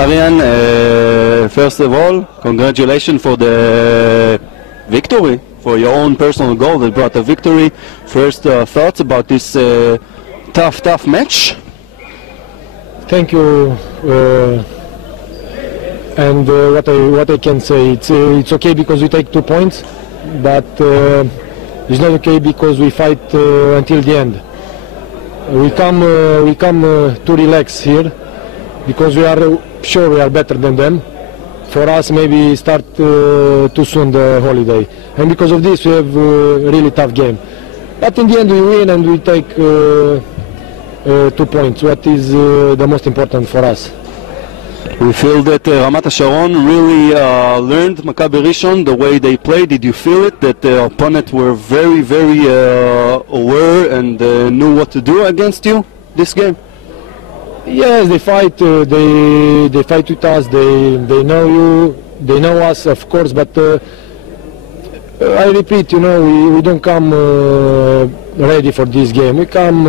Marian, first of all, congratulations for the victory, for your own personal goal that brought the victory. First thoughts about this tough match? Thank you. And what I can say, it's okay because we take 2 points, but it's not okay because we fight until the end. We come to relax here because we are sure we are better than them. For us, maybe start too soon the holiday, and because of this we have a really tough game. But in the end we win and we take 2 points, what is the most important for us. We feel that Ramat HaSharon really learned Maccabi Rishon the way they played. Did you feel it, that the opponents were very aware and knew what to do against you this game? Yes, they fight. They fight with us. They know you. They know us, of course. But I repeat, we don't come ready for this game. We come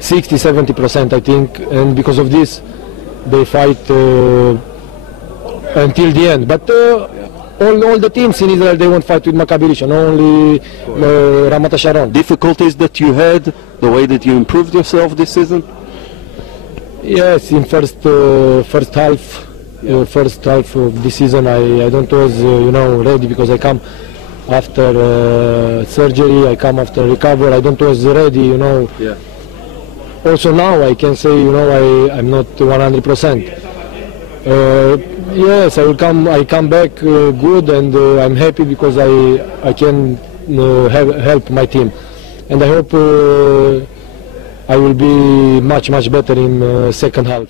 60-70%, I think, and because of this, they fight until the end. But all the teams in Israel, they won't fight with Maccabi Rishon, only Ramat HaSharon. Difficulties that you had, the way that you improved yourself this season? Yes, in first half of this season, I don't was ready because I come after surgery, I come after recovery. I don't was ready, Yeah. Also now I can say, I'm not 100%. Yes, I come back good, and I'm happy because I can help my team, and I hope I will be much better in second half.